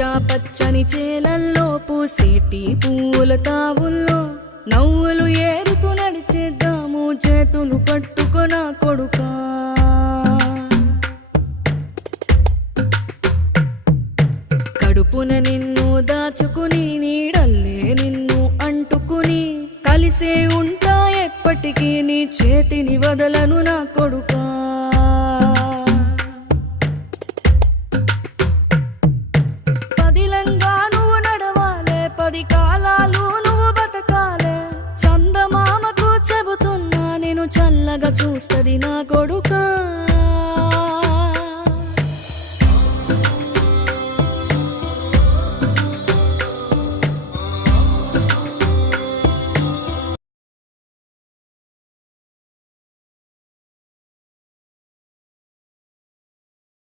పచ్చా పచ్చని చేలల్లో పూసేటి పూల తావుల్లో నవ్వులు ఏరుతూ నడిచేద్దాము చేతులు పట్టుకొన కొడుకా. కడుపున నిన్ను దాచుకుని నీడల్లే నిన్ను అంటుకుని కలిసే ఉంటా ఎప్పటికీ నీ చేతిని వదలను నా కొడుకా. పదిలంగా నువ్వు నడవాలే, 10 కాలాలు నువ్వు బతకాలే. చందమామకు చెబుతున్నా నేను చల్లగా చూస్తది నా కొడుకా.